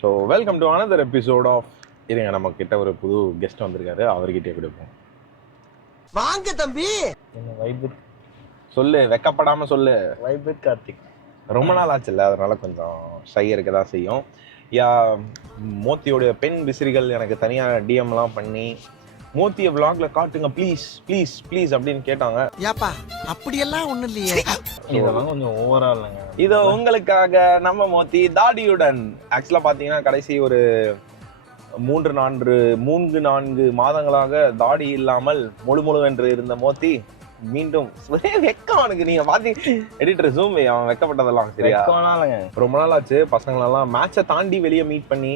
So welcome to another episode of இருங்க நம்ம கிட்ட ஒரு புது கெஸ்ட் வந்திருக்காரு. அவர்கிட்டயே கொடுப்போம். வாங்க தம்பி. என்ன வைபு சொல்லு வெக்கப்படாம சொல்லு. வைபு கார்த்திக். ரொம்ப நாள் ஆச்சுல்ல அதனால கொஞ்சம் ஷை இருக்க தான் செய்யும். யா மோத்தியோடைய பெண் விசிறிகள் எனக்கு தனியாக டிஎம்லாம் பண்ணி மோத்தியை vlogல காட்டுங்க. ப்ளீஸ் ப்ளீஸ் ப்ளீஸ் அப்படின்னு கேட்டாங்க. ஏப்பா அப்படியெல்லாம் ஒண்ணும் இல்லையே. இதெல்லாம் கொஞ்சம் ஓவரா இல்லைங்க. இதோ உங்களுக்காக நம்ம மோத்தி தாடியுடன். ஆக்சுவலாக பார்த்தீங்கன்னா கடைசி ஒரு மூன்று நான்கு மூன்று நான்கு மாதங்களாக தாடி இல்லாமல் முழு முழுவென்று இருந்த மோத்தி மீண்டும் ஒரே வெக்கம் அவனுக்கு. நீங்க பாத்தி எடிட்டர் ஜூம் அவன் வெக்கப்பட்டதெல்லாம் சரியா? ரொம்ப நாள் ஆச்சு பசங்களெல்லாம் மேட்சை தாண்டி வெளியே மீட் பண்ணி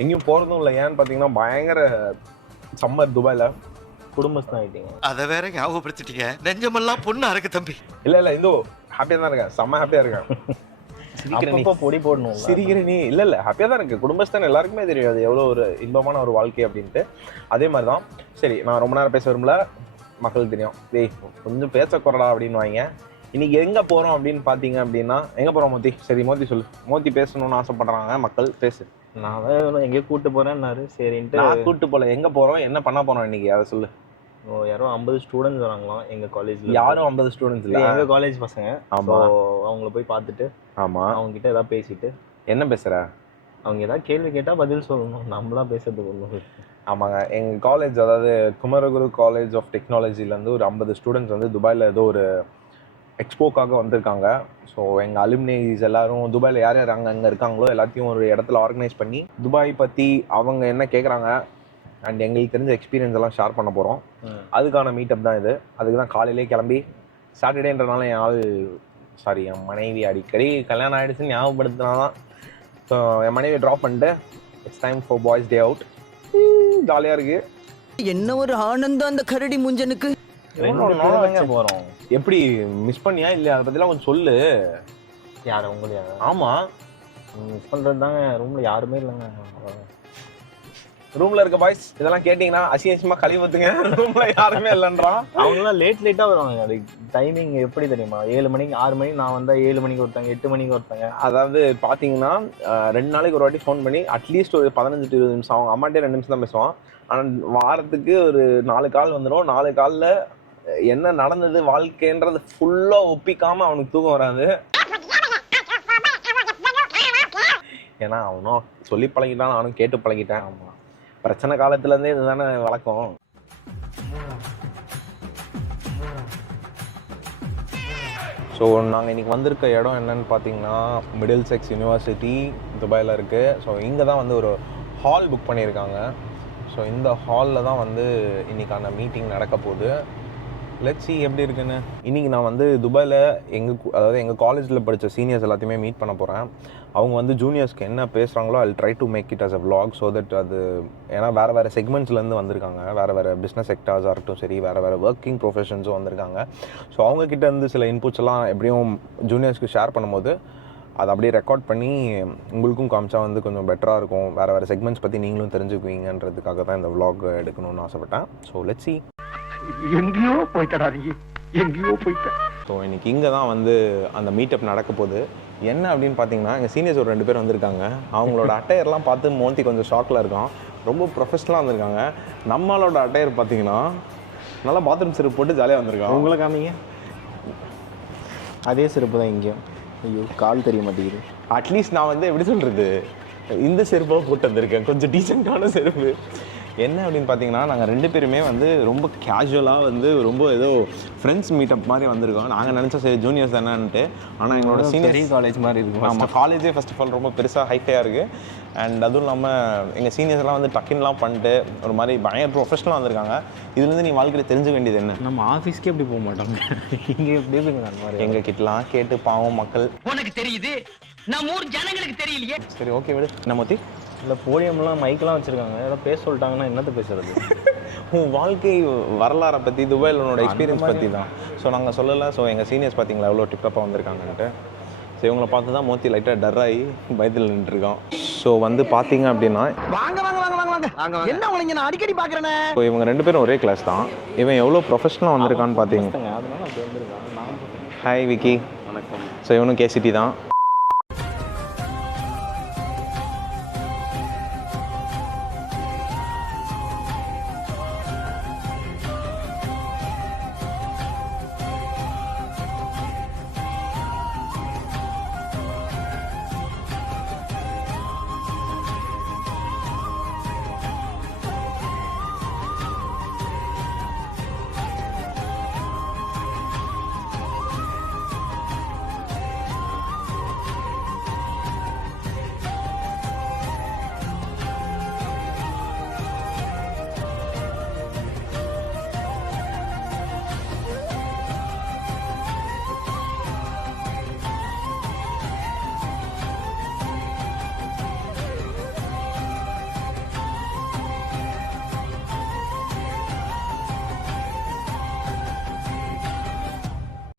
எங்கேயும் போறதும் இல்லை. ஏன்னு பார்த்தீங்கன்னா பயங்கர சம்மர் துபாயில குடும்பஸ்தான் ஆயிட்டீங்க அத வேற ஞாபகப்படுத்திட்டீங்க. நெஞ்சமெல்லாம் பொண்ணா இருக்கு தம்பி. இல்ல இல்ல இந்தோ ஹாப்பியா தான் இருக்கேன். செம்ம ஹாப்பியா இருக்கேன். அப்பப்போ பொடி போடணும் சிரிக்கிற நீ. இல்ல இல்ல ஹாப்பியா தான் இருக்கு. குடும்பஸ்தான் எல்லாருக்குமே தெரியும். அது எவ்வளவு ஒரு இன்பமான ஒரு வாழ்க்கை அப்படின்ட்டு. அதே மாதிரி தான் சரி நான் ரொம்ப நேரம் பேச விரும்பல. மக்களுக்கு தெரியும். டேய் கொஞ்சம் பேச குறடா அப்படின்னு வாங்க. இன்னைக்கு எங்க போறோம் அப்படின்னு பாத்தீங்க அப்படின்னா எங்க போறோம் மோத்தி? சரி மோத்தி சொல்லு. மோத்தி பேசணும்னு ஆசைப்படுறாங்க மக்கள். பேசு. நான் தான் எங்கேயோ கூட்டு போறேன்னாரு. சரின்ட்டு நான் கூட்டு போல. எங்க போறோம்? என்ன பண்ண போறோம் இன்னைக்கு? அதை சொல்லு. ஓ, யாரோ ஐம்பது ஸ்டூடெண்ட்ஸ் வராங்களாம் எங்க காலேஜ்ல யாரும் ஐம்பது ஸ்டூடெண்ட்ஸ் இல்ல. எங்க காலேஜ் பசங்க. ஆமா. ஸோ அவங்கள போய் பார்த்துட்டு ஆமா. அவங்க கிட்ட ஏதாவது பேசிட்டு என்ன பேசுற? அவங்க ஏதாவது கேள்வி கேட்டா பதில் சொல்லணும். நம்மளா பேசுறதுக்கு ஒன்றும். ஆமாங்க. எங்கள் காலேஜ் அதாவது குமரகுரு காலேஜ் ஆஃப் டெக்னாலஜிலேருந்து ஒரு ஐம்பது ஸ்டூடெண்ட்ஸ் வந்து துபாயில் ஏதோ ஒரு எக்ஸ்போக்காக வந்திருக்காங்க. ஸோ எங்கள் அலுமினேஸ் எல்லாரும் துபாயில் யார் யார் அங்கே அங்கே இருக்காங்களோ எல்லாத்தையும் ஒரு இடத்துல ஆர்கனைஸ் பண்ணி துபாய் பற்றி அவங்க என்ன கேட்குறாங்க அண்ட் எங்களுக்கு தெரிஞ்ச எக்ஸ்பீரியன்ஸ் எல்லாம் ஷேர் பண்ண போகிறோம். அதுக்கான மீட்டப் தான் இது. அதுக்கு தான் காலையிலே கிளம்பி சாட்டர்டேன்றனால என் ஆள் சாரி என் மனைவி அடிக்கடி கல்யாணம் ஆகிடுச்சுன்னு ஞாபகப்படுத்தினா தான் ஸோ என் மனைவி ட்ராப் பண்ணிட்டு it's time for boys day out ஜாலியாக இருக்குது என்ன ஒரு ஆனந்தம் அந்த கரடி முஞ்சனுக்கு. போறோம். எப்படி மிஸ் பண்ணியா? இல்லையா? அதை பற்றிலாம் கொஞ்சம் சொல்லு. யார்? உங்களையா? ஆமாம் மிஸ் பண்றது தாங்க ரூம்ல யாருமே இல்லைங்க. ரூமில் இருக்க பாய்ஸ் இதெல்லாம் கேட்டிங்கன்னா அசியசியமாக கழிவுத்துங்க ரூமில் யாருமே இல்லைன்றான். அவங்களாம் லேட் லேட்டா வருவாங்க அது டைமிங் எப்படி தெரியுமா? ஏழு மணிக்கு ஆறு மணிக்கு நான் வந்தா ஏழு மணிக்கு ஒருத்தாங்க எட்டு மணிக்கு ஒருத்தாங்க. அதாவது பார்த்தீங்கன்னா அஹ், ரெண்டு நாளைக்கு ஒரு வாட்டி ஃபோன் பண்ணி அட்லீஸ்ட் ஒரு பதினஞ்சு to இருபது நிமிஷம். அவங்க அம்மாட்டே ரெண்டு நிமிஷம் தான் பேசுவான். ஆனால் வாரத்துக்கு ஒரு நாலு கால் வந்துடும் நாலு காலில் என்ன நடந்தது வாழ்க்கைன்றது ஃபுல்லாக ஒப்பிக்காம அவனுக்கு தூக்கம் வராது. ஏன்னா அவனும் சொல்லி பழகிட்டான் நானும் கேட்டு பழகிட்டேன். ஆமாம் பிரச்சனை காலத்துலேருந்தே இதுதானே வழக்கம். ஸோ நாங்கள் இன்றைக்கி வந்திருக்க இடம் என்னன்னு பார்த்தீங்கன்னா மிடில் செக்ஸ் யூனிவர்சிட்டி துபாயில் இருக்குது ஸோ இங்கே தான் வந்து ஒரு ஹால் புக் பண்ணியிருக்காங்க. ஸோ இந்த ஹாலில் தான் வந்து இன்றைக்கான மீட்டிங் நடக்க போகுது. லட்சி எப்படி இருக்குன்னு. இன்றைக்கி நான் வந்து துபாயில் எங்கள் அதாவது எங்கள் காலேஜில் படித்த சீனியர்ஸ் எல்லாத்தையுமே மீட் பண்ண போகிறேன் அவங்க வந்து ஜூனியர்ஸ்க்கு என்ன பேசுகிறாங்களோ I try to make it as a vlog so that அது ஏன்னா வேறு வேறு செக்மெண்ட்ஸ்லேருந்து வந்திருக்காங்க. வேறு வேறு பிஸ்னஸ் செக்டார்ஸாக இருக்கட்டும் சரி வேறு வேறு ஒர்க்கிங் ப்ரொஃபஷன்ஸும் வந்திருக்காங்க. ஸோ அவங்கக்கிட்ட இருந்து சில இன்புட்ஸ் எல்லாம் எப்படியும் ஜூனியர்ஸ்க்கு ஷேர் பண்ணும்போது அதை அப்படியே ரெக்கார்ட் பண்ணி உங்களுக்கும் காமிச்சா வந்து கொஞ்சம் பெட்டராக இருக்கும். வேறு வேறு செக்மெண்ட்ஸ் பற்றி நீங்களும் தெரிஞ்சுக்குவீங்கன்றதுக்காக தான் இந்த விலாக் எடுக்கணும்னு ஆசைப்பட்டேன். ஸோ லெட்ஸி எங்கேயோ போயிட்டடா நீ. எங்கேயோ போயிட்ட. ஸோ இன்னைக்கு இங்கே தான் வந்து அந்த மீட்டப் நடக்க போகுது என்ன அப்படின்னு பார்த்தீங்கன்னா எங்கள் சீனியர்ஸ் ஒரு ரெண்டு பேர் வந்திருக்காங்க. அவங்களோட அட்டையர்லாம் பார்த்து மோந்தி கொஞ்சம் ஷாக்கில் இருக்கான். ரொம்ப ப்ரொஃபஷனலாக வந்திருக்காங்க. நம்மளோட அட்டையர் பார்த்தீங்கன்னா நல்லா பாத்ரூம் செருப்பு போட்டு ஜாலியாக வந்திருக்கான். உங்களை காமிங்க. அதே செருப்பு தான் இங்கேயும். ஐயோ கால் தெரிய மாட்டேங்குது. அட்லீஸ்ட் நான் வந்து எப்படி சொல்கிறது இந்த செருப்பாக போட்டு வந்திருக்கேன். கொஞ்சம் டீசெண்டான செருப்பு. என்ன அப்படின்னு பார்த்தீங்கன்னா நாங்கள் ரெண்டு பேருமே வந்து ரொம்ப கேஷுவலாக வந்து ரொம்ப ஏதோ ஃப்ரெண்ட்ஸ் மீட்டப் மாதிரி வந்திருக்கோம். நாங்கள் நினச்சா சரி ஜூனியர்ஸ் தானேன்ட்டு ஆனால் எங்களோட சீனியர் காலேஜ் மாதிரி இருக்கு நம்ம காலேஜே ஃபர்ஸ்ட் ஆஃப் ஆல் ரொம்ப பெருசாக ஹைஃபையாக இருக்குது அண்ட் அதுவும் இல்லாமல் எங்கள் சீனியர்ஸ்லாம் வந்து டக்கின்லாம் பண்ணிட்டு ஒரு மாதிரி பயங்கர ப்ரொஃபஷனலாக வந்திருக்காங்க. இதுலேருந்து நீ வாழ்க்கையில் தெரிஞ்சுக்க வேண்டியது என்ன? நம்ம ஆஃபீஸ்க்கே எப்படி போக மாட்டோம். இங்கே எப்படி மாதிரி? எங்கள் கிட்டலாம் கேட்டு பாவம் மக்கள். உனக்கு தெரியுது? நம்ம ஊர் ஜனங்களுக்கு தெரியலையே. சரி ஓகே விடு. மொத்தி? இல்லை போடியம்லாம் மைக்கெலாம் வச்சுருக்காங்க. ஏதாவது பேச சொல்லிட்டாங்கன்னா என்னத்த பேசுறது? உன் வாழ்க்கை வரலாறை பற்றி துபாயில் உன்னோட எக்ஸ்பீரியன்ஸ் பற்றி தான் ஸோ நாங்கள் சொல்லலை. ஸோ எங்கள் சீனியர்ஸ் பார்த்தீங்களா எவ்வளோ டிப்டப்பாக வந்திருக்காங்கன்ட்டு? ஸோ இவங்கள பார்த்து தான் மோத்தி லைட்டாக டர்ராகி பயத்தில் நின்றுருக்கோம் ஸோ வந்து பார்த்தீங்க அப்படின்னா வாங்க வாங்க வாங்க வாங்க வாங்க. என்ன உங்களை நான் அடிக்கடி பாக்குறேனே ஸோ இவங்க ரெண்டு பேரும் ஒரே கிளாஸ் தான். இவன் எவ்வளோ ப்ரொஃபஷனலாக வந்திருக்கான்னு பார்த்தீங்க ஹாய் விக்கி வணக்கம். ஸோ இவனும் கேசிட்டி தான்.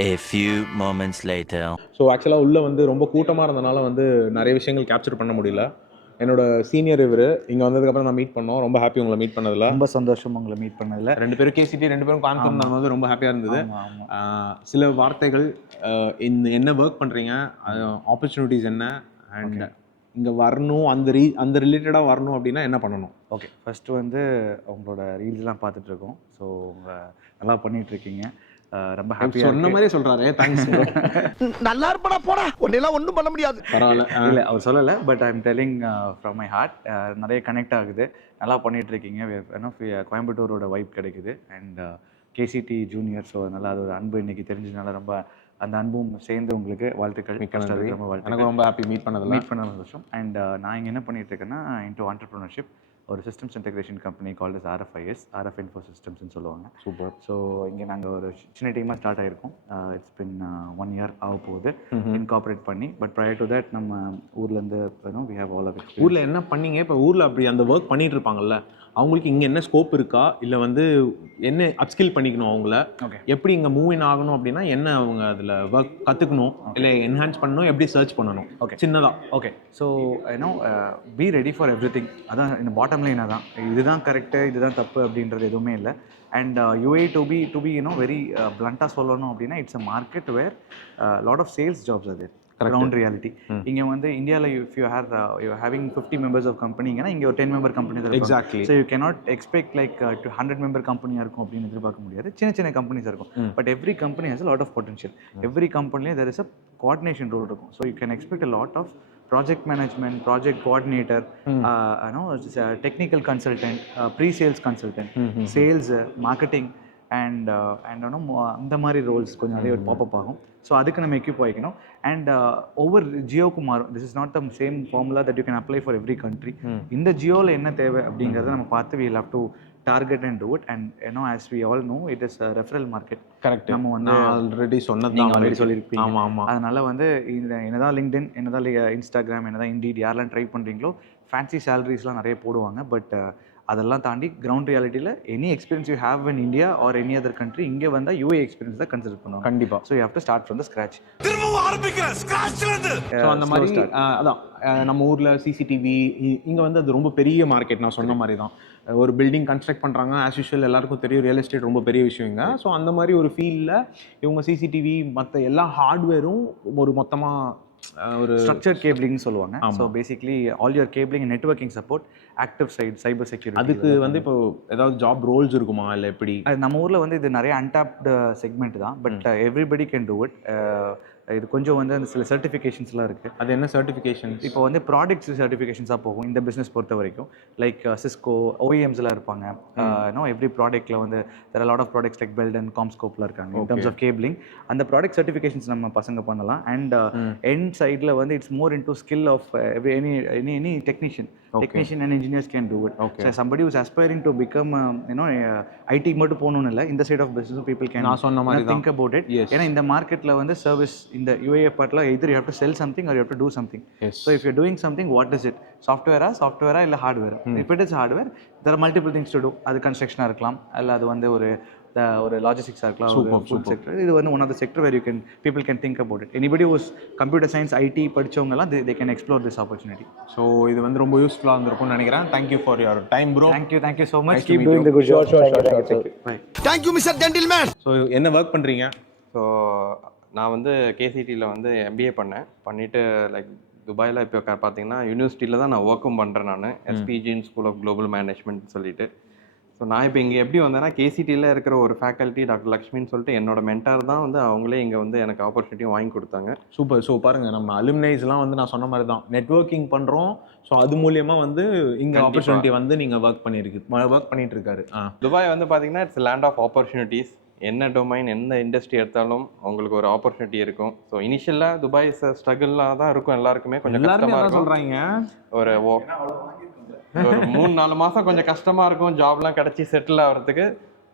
A few moments later. So ஆக்சுவலாக உள்ளே வந்து ரொம்ப கூட்டமாக இருந்தனால வந்து நிறைய விஷயங்கள் கேப்சர் பண்ண முடியல. என்னோட சீனியர் இவர் இங்கே வந்ததுக்கப்புறம் நான் மீட் பண்ணோம். ரொம்ப ஹாப்பி உங்களை மீட் பண்ணதில். ரொம்ப சந்தோஷம் உங்களை மீட் பண்ணதுல. ரெண்டு பேரும் கேசிட்டி ரெண்டு பேரும் கோயம்புத்தூர் வந்து ரொம்ப ஹாப்பியாக இருந்தது. சில வார்த்தைகள் இந்த என்ன ஒர்க் பண்ணுறீங்க ஆப்பர்ச்சுனிட்டிஸ் என்ன? அண்ட் இங்கே வரணும் அந்த ரீ அந்த ரிலேட்டடாக வரணும் அப்படின்னா என்ன பண்ணணும்? ஓகே ஃபர்ஸ்ட் வந்து உங்களோட ரீல்ஸ்லாம் பார்த்துட்டு இருக்கோம். ஸோ நல்லா பண்ணிட்டு இருக்கீங்க. அஹ் ரொம்ப ஹாப்பியாக சொன்ன மாதிரியே சொல்கிறாரு தேங்க்ஸ் நல்லா இருப்படா போடா. உன்னெல்லாம் ஒண்ணும் பண்ண முடியாது. பரவாயில்ல. இல்லை அவர் சொல்லலை but I'm telling from my heart நிறைய கனெக்ட் ஆகுது. நல்லா பண்ணிட்டு இருக்கீங்க. ஏன்னா கோயம்புத்தூரோட வைப் கிடைக்குது. அண்ட் கேசிடி ஜூனியர் ஸோ அதனால அது ஒரு அன்பு இன்னைக்கு தெரிஞ்சதுனால ரொம்ப அந்த அன்பும் சேர்ந்து உங்களுக்கு வாழ்த்துக்கள். மிக்க நன்றி. ரொம்ப எனக்கு ரொம்ப ஹாப்பி மீட் பண்ணதில். மீட் பண்ண சந்தோஷம். அண்ட் நான் இங்கே என்ன பண்ணிட்டு இருக்கேன்னா இன்டூ ஆண்டர்ப்ரினர்ஷிப் ஒரு systems integration company called as RFIS RF info சிஸ்டம்ஸ்னு சொல்லுவாங்க. சூப்பர் ஸோ இங்கே நாங்கள் ஒரு சின்ன டீமாக ஸ்டார்ட் ஆகிருக்கோம் இட்ஸ் பின் ஒன் இயர் ஆக போகுது இன்கார்பரேட் பண்ணி பட் ப்ரையர் டு தட் நம்ம ஊர்லேருந்து வி ஹேவ் ஆல் ஆஃப் ஊரில் என்ன பண்ணீங்க? இப்போ ஊரில் அப்படி அந்த ஒர்க் பண்ணிட்டு இருப்பாங்கல்ல. அவங்களுக்கு இங்கே என்ன ஸ்கோப் இருக்கா? இல்லை வந்து என்ன அப்ஸ்கில் பண்ணிக்கணும் அவங்கள. எப்படி இங்கே மூவின் ஆகணும் அப்படின்னா என்ன அவங்க அதில் ஒர்க் கற்றுக்கணும் இல்லை என்ஹான்ஸ் பண்ணணும்? எப்படி சர்ச் பண்ணணும்? Okay. சின்னதாக okay so you know be ready for everything அதான் இந்த பாட்டம் லைன் அதான். இதுதான் கரெக்டு இதுதான் தப்பு அப்படின்றது எதுவுமே இல்லை. And UAE to be to be you know very பிளண்ட்டாக சொல்லணும் அப்படின்னா it's a market where lot of sales jobs அது. கிரவுண்ட் ரியாலிட்டி இங்கே வந்து இந்தியாவில் if you are you having fifty members of கம்பெனிங்கன்னா இங்கே ஒரு ten member company Exactly. So you cannot expect like to hundred member கம்பெனியாக இருக்கும் அப்படின்னு எதிர்பார்க்க முடியாது. சின்ன சின்ன கம்பெனிஸ் இருக்கும். But every company has lot of potential every கம்பெனிலே there is a coordination role இருக்கும். So you can expect a lot of project management project coordinator technical consultant pre sales consultant sales marketing and and இந்த மாதிரி Rolle's கொஞ்சம் நிறைய pop-up ஆகும். So அதுக்கு நம்ம equip ஆகிக்கணும். And ஒவ்வொரு ஜியோக்கும் மாறும் this is not the same formula that you can apply for every country இந்த ஜியோவில் என்ன தேவை அப்படிங்கிறத நம்ம பார்த்து we have to target and do it and you know as we all know it is referral market correct நம்ம வந்து already சொன்னது already சொல்லியிருப்பீங்க. ஆமாம் ஆமாம் அதனால வந்து இந்த என்னதான் லிங்க்டின் என்னதான் இன்ஸ்டாகிராம் என்னதான் இண்டீட் யாரெல்லாம் ட்ரை பண்ணுறீங்களோ ஃபேன்சி சேலரிஸ்லாம் நிறைய போடுவாங்க. பட் அதெல்லாம் தாண்டி ground ரியாலிட்டியில் any experience you have in India or any other country இங்கே வந்தால் யூஏ எக்ஸ்பீரியன்ஸ் தான் கன்சிடர் பண்ணுவாங்க. கண்டிப்பாக so you have to start from the scratch so அந்த மாதிரி அதான். நம்ம ஊரில் சிசிடிவி இங்கே வந்து அது ரொம்ப பெரிய மார்க்கெட் நான் சொன்ன மாதிரி தான் ஒரு பில்டிங் கன்ஸ்ட்ரக்ட் பண்ணுறாங்க ஆஸ் யூஷுவல் எல்லாருக்கும் தெரியும் ரியல் எஸ்டேட் ரொம்ப பெரிய விஷயங்க ஸோ அந்த மாதிரி ஒரு ஃபீல்டில் இவங்க சிசிடிவி மற்ற எல்லா ஹார்ட்வேரும் ஒரு மொத்தமாக ஒரு ஸ்ட்ரக்சர் கேபிளிங்னு சொல்லுவாங்க. So basically all your cabling networking support active side cyber security அதுக்கு வந்து இப்போ ஏதாவது ஜாப் ரோல்ஸ் இருக்குமா? இல்லை எப்படி? நம்ம ஊரில் வந்து இது நிறைய அன்டாப்டு செக்மெண்ட் தான். But everybody can do it இது கொஞ்சம் வந்து அந்த சில சர்டிஃபிகேஷன்ஸ்லாம் இருக்குது அது என்ன சர்டிஃபிகேஷன் இப்போ வந்து ப்ராடக்ட்ஸ் சர்டிஃபிகேஷன்ஸாக போகும் இந்த பிஸ்னஸ் பொறுத்த வரைக்கும். லைக் சிஸ்கோ ஓஇஎம்ஸ்லாம் இருப்பாங்க. நோ எவ்ரி ப்ராடக்ட்டில் வந்து there lot of products like belt and காம்ஸ்கோப்லாம் இருக்காங்க இன் டர்ம்ஸ் ஆஃப் கேபிளிங் அந்த ப்ராடக்ட் சர்டிஃபிகேஷன்ஸ் நம்ம பசங்க பண்ணலாம். அண்ட் என் சைடில் வந்து it's more into skill of any any any technician technician and engineers can do it Okay. So somebody was aspiring to become you know IT மட்டும் போகணும்னு இல்லை இந்த side of business people can நான் சொன்ன மாதிரி. Think about it. ஏன்னா இந்த மார்க்கெட்டில் வந்து சர்வீஸ் இந்த யூஏ பார்ட்டில் எதிர் you have to sell something or you have to do something. So if you doing something what is it சாஃப்ட்வேரா சாஃப்ட்வேரா இல்லை hardware if it is hardware there multiple things to do அது கன்ஸ்ட்ரக்ஷனாக இருக்கலாம். இல்லை அது வந்து ஒரு ஒரு லாஜிஸ்டிக்ஸாக இருக்கலாம் ஒரு ஃபுட் செக்டர் இது வந்து one of the sector where you can people can think about it anybody was computer science IT படிச்சவங்கலாம் they can explore this opportunity so இது வந்து ரொம்ப யூஸ்ஃபுல்லாக இருந்திருக்கும்னு நினைக்கிறேன். Thank you for your time bro thank you thank you so much keep doing. The good job thank you mister gentleman so என்ன work பண்ணுறீங்க so நான் வந்து கேசிடியில் வந்து எம்பிஏ பண்ணேன். பண்ணிவிட்டு லைக் துபாயில் இப்போ பார்த்தீங்கன்னா யூனிவர்சிட்டியில் தான் நான் ஒர்க்கும் பண்ணுறேன் நான். எஸ்பிஜின் ஸ்கூல் ஆஃப் குளோபல் மேனேஜ்மெண்ட் சொல்லிட்டு. ஸோ நான் இப்போ இங்கே எப்படி வந்தேன்னா கேசிடியில் இருக்கிற ஒரு ஃபேக்கல்ட்டி டாக்டர் லக்ஷ்மின்னு சொல்லிட்டு என்னோட மென்டார் தான் வந்து அவங்களே இங்கே வந்து எனக்கு ஆப்பர்ச்சுனிட்டியும் வாங்கி கொடுத்தாங்க. சூப்பர் ஸோ பாருங்க நம்ம அலுமினைஸ்லாம் வந்து நான் சொன்ன மாதிரி தான் நெட்வொர்க்கிங் பண்ணுறோம் ஸோ அது மூலியமா வந்து இங்கே. ஆப்பர்ச்சுனிட்டி வந்து நீங்கள் ஒர்க் பண்ணியிருக்கு ஒர்க் பண்ணிட்டு இருக்காரு ஆ. துபாய் வந்து பார்த்தீங்கன்னா இட்ஸ் லேண்ட் ஆஃப் ஆப்பர்ச்சுனிட்டிஸ் என்ன டொமைன் எந்த இண்டஸ்ட்ரி எடுத்தாலும் உங்களுக்கு ஒரு ஆப்பர்ச்சுனிட்டி இருக்கும். ஸோ இனிஷியலாக துபாய் ஸ்ட்ரகிளாக தான் இருக்கும். எல்லாருக்குமே கொஞ்சம் கஷ்டமாக சொல்கிறாங்க ஒரு ஓ ஒரு மூணு நாலு மாசம் கொஞ்சம் கஷ்டமா இருக்கும். ஜாப்லாம் கிடைச்சி செட்டில் ஆகிறதுக்கு.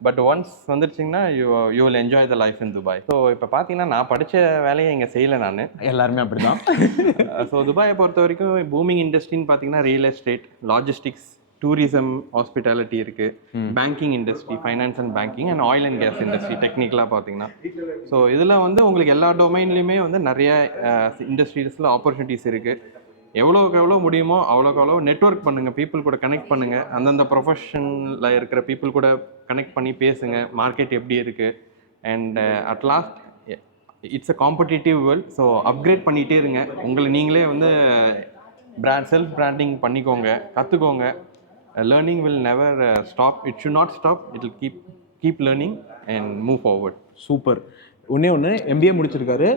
But once வந்துருச்சிங்கன்னா you you will enjoy the life in Dubai so இப்போ பார்த்தீங்கன்னா நான் படித்த வேலையை இங்கே செய்யலை நான். எல்லாருமே அப்படிதான். ஸோ துபாயை பொறுத்த வரைக்கும் பூமிங் இண்டஸ்ட்ரின்னு பார்த்தீங்கன்னா real estate logistics tourism hospitality இருக்கு. Banking industry finance and banking and oil and gas industry டெக்னிக்கலாக பார்த்தீங்கன்னா ஸோ இதில் வந்து உங்களுக்கு எல்லா டொமைன்லையுமே வந்து நிறைய இண்டஸ்ட்ரீஸில் ஆப்பர்ச்சுனிட்டிஸ் இருக்கு. எவ்வளோக்கு எவ்வளோ முடியுமோ அவ்வளோக்கு அவ்வளோ நெட்வொர்க் பண்ணுங்கள் பீப்புள் கூட கனெக்ட் பண்ணுங்கள் அந்தந்த ப்ரொஃபஷனில் இருக்கிற பீப்புள் கூட கனெக்ட் பண்ணி பேசுங்க மார்க்கெட் எப்படி இருக்குது and at last it's a competitive world so upgrade பண்ணிகிட்டே இருங்க. உங்களை நீங்களே வந்து பிராண்ட் செல்ஃப் பிராண்டிங் பண்ணிக்கோங்க கற்றுக்கோங்க learning will never stop it should not stop it will keep keep learning and move forward super ஒன்றே ஒன்று எம்பிஏ முடிச்சிருக்காரு.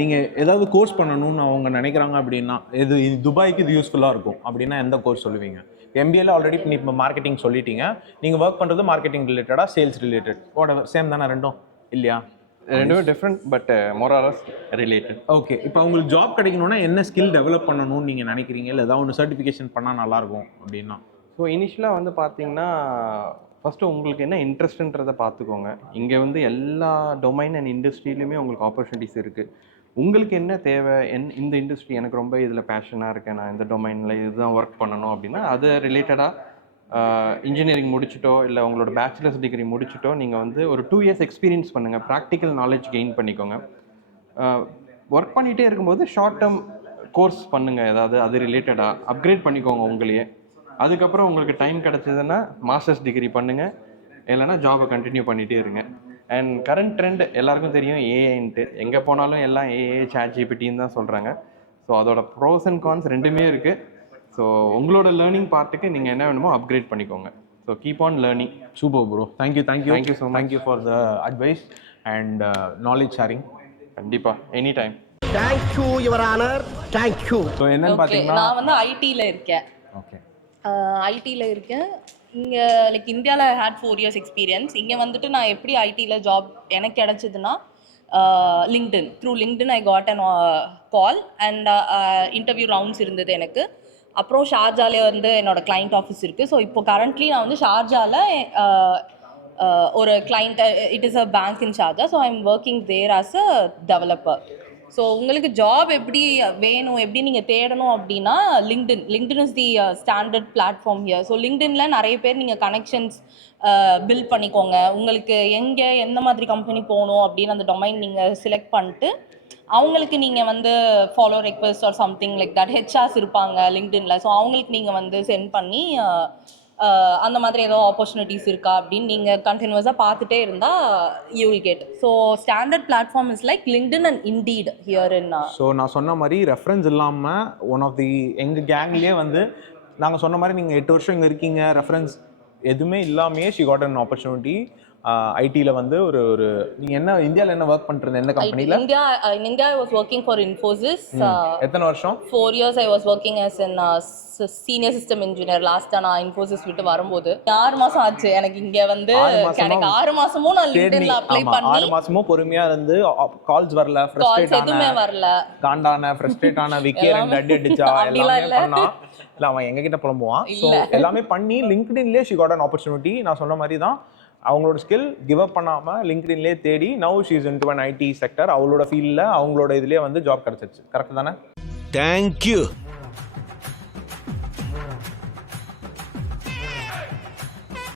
நீங்கள் ஏதாவது கோர்ஸ் பண்ணணும்னு அவங்க நினைக்கிறாங்க அப்படின்னா இது இது துபாய்க்கு இது யூஸ்ஃபுல்லாக இருக்கும் அப்படின்னா எந்த கோர்ஸ் சொல்லுவீங்க? எம்பிஏல ஆல்ரெடி நீ இப்போ மார்க்கெட்டிங் சொல்லிட்டீங்க. நீங்கள் ஒர்க் பண்ணுறது மார்க்கெட்டிங் ரிலேட்டடாக சேல்ஸ் ரிலேட்டட் ஓட சேம் தானே ரெண்டும்? இல்லையா? ரெண்டுமே different but more or less related okay இப்போ உங்களுக்கு ஜாப் கிடைக்கணும்னா என்ன ஸ்கில் டெவலப் பண்ணணும்னு நீங்கள் நினைக்கிறீங்க? இல்லை ஏதாவது ஒன்று சர்டிஃபிகேஷன் பண்ணால் நல்லாயிருக்கும் அப்படின்னா? ஸோ இனிஷியலாக வந்து பார்த்தீங்கன்னா ஃபஸ்ட்டு உங்களுக்கு என்ன இன்ட்ரெஸ்ட்ன்றதை பார்த்துக்கோங்க. இங்கே வந்து எல்லா டொமைன் அண்ட் இண்டஸ்ட்ரியிலுமே உங்களுக்கு ஆப்பர்ச்சுனிட்டிஸ் இருக்குது உங்களுக்கு என்ன தேவை? என் இந்த இண்டஸ்ட்ரி எனக்கு ரொம்ப இதில் பேஷனாக இருக்கேன் நான் இந்த டொமைனில் இதுதான் ஒர்க் பண்ணணும் அப்படின்னா அது ரிலேட்டடாக இன்ஜினியரிங் முடிச்சிட்டோ இல்லை உங்களோட பேச்சுலர்ஸ் டிகிரி முடிச்சிட்டோ நீங்கள் வந்து ஒரு டூ இயர்ஸ் எக்ஸ்பீரியன்ஸ் பண்ணுங்கள் ப்ராக்டிக்கல் நாலேஜ் கெயின் பண்ணிக்கோங்க. ஒர்க் பண்ணிகிட்டே இருக்கும்போது ஷார்ட் டேர்ம் கோர்ஸ் பண்ணுங்கள் ஏதாவது அது ரிலேட்டடாக அப்கிரேட் பண்ணிக்கோங்க உங்களையே. அதுக்கப்புறம் உங்களுக்கு டைம் கிடச்சதுன்னா மாஸ்டர்ஸ் டிகிரி பண்ணுங்கள் இல்லைன்னா ஜாபை கண்டினியூ பண்ணிகிட்டே இருங்க. அண்ட் கரண்ட் ட்ரெண்ட் எல்லாருக்கும் தெரியும் ஏஐன்ட்டு எங்கே போனாலும் எல்லாம் ஏஏ சாட் ஜிபிடின்னு தான் சொல்கிறாங்க ஸோ அதோட ப்ரோஸ் அண்ட் கான்ஸ் ரெண்டுமே இருக்குது ஸோ உங்களோட லேர்னிங் பார்ட்டுக்கு நீங்கள் என்ன வேணுமோ அப்கிரேட் பண்ணிக்கோங்க. So keep on learning super bro thank you thank you Thank you. So much. Thank you for the advice and knowledge sharing கண்டிப்பாக any time thank you your honour thank you so என்னன்னு பார்த்தீங்கன்னா நான் வந்து ஐடியில் இருக்கேன். Okay ஐடியில் இருக்கேன். இங்கே லைக் இந்தியாவில் ஹேட் ஃபோர் இயர்ஸ் எக்ஸ்பீரியன்ஸ் இங்கே வந்துட்டு நான் எப்படி ஐடியில் ஜாப் எனக்கு கிடச்சிதுன்னா LinkedIn through LinkedIn I got an call and interview rounds இருந்தது எனக்கு. அப்புறம் ஷார்ஜாலே வந்து என்னோட கிளைண்ட் ஆஃபீஸ் இருக்குது ஸோ இப்போ கரண்ட்லி நான் வந்து ஷார்ஜாவில் ஒரு client it is a bank in Sharjah so I am working there as a developer so உங்களுக்கு ஜாப் எப்படி வேணும் எப்படி நீங்கள் தேடணும் அப்படின்னா LinkedIn LinkedIn is the standard platform here so லிங்க்டின்ல நிறைய பேர் நீங்கள் கனெக்ஷன்ஸ் பில்ட் பண்ணிக்கோங்க. உங்களுக்கு எங்கே எந்த மாதிரி கம்பெனி போகணும் அப்படின்னு அந்த டொமைன் நீங்கள் செலக்ட் பண்ணிட்டு அவங்களுக்கு நீங்கள் வந்து follow request or something like that HRs இருப்பாங்க லிங்க்டின்ல ஸோ அவங்களுக்கு நீங்கள் வந்து சென்ட் பண்ணி uh, அந்த மாதிரி ஏதோ ஆப்பர்ச்சுனிட்டிஸ் இருக்கா அப்படின்னு நீங்கள் கண்டினியூஸாக பார்த்துட்டே இருந்தால் you will get so standard platform is like LinkedIn and Indeed here in so நான் சொன்ன மாதிரி ரெஃபரன்ஸ் இல்லாமல் ஒன் ஆஃப் தி எங்கள் கேங்லேயே வந்து நாங்கள் சொன்ன மாதிரி நீங்கள் எட்டு வருஷம் இங்கே இருக்கீங்க ரெஃபரன்ஸ் எதுவுமே இல்லாமையே ஷி காட் அன் ஆப்பர்ச்சுனிட்டி ஐடியில் வந்து ஒரு ஒரு நீங்கள் என்ன இந்தியாவில் என்ன ஒர்க் பண்ணுறது எந்த கம்பெனியில் in India, I was working for Infosys. Uh, எத்தனை வருஷம்? I was working as an uh, s- senior system engineer. Last நான் Infosys விட்டு வரும்போது ஆறு மாசம் ஆச்சு. எனக்கு இங்க வந்து எனக்கு ஆறு மாசமும் நான் லிங்க்டின்ல அப்ளை பண்ணி ஆறு மாசமும் பொறுமையா இருந்து கால்ஸ் வரல கால்ஸ் எதுவுமே வரல. காண்டான ஃப்ரஸ்ட்ரேட் ஆன விக்கே ரெண்டு அடி அடிச்சா எல்லாமே. பண்ணா. இல்ல அவன் எங்க கிட்ட புலம்புவான் ஸோ. எல்லாமே பண்ணி லிங்க்டின்லேயே ஷி காட் அன் ஆப்பர்ச்சுனிட்டி நான் சொன்ன மாதிரி தான் அவங்களோட ஸ்கில் கிவ் அப் பண்ணாமல் லிங்க்டின்லேயே தேடி now she's into an IT sector அவளோட ஃபீல்டில் அவங்களோட இதுலேயே வந்து ஜாப் கிடச்சிருச்சு. கரெக்ட் தானே? தேங்க்யூ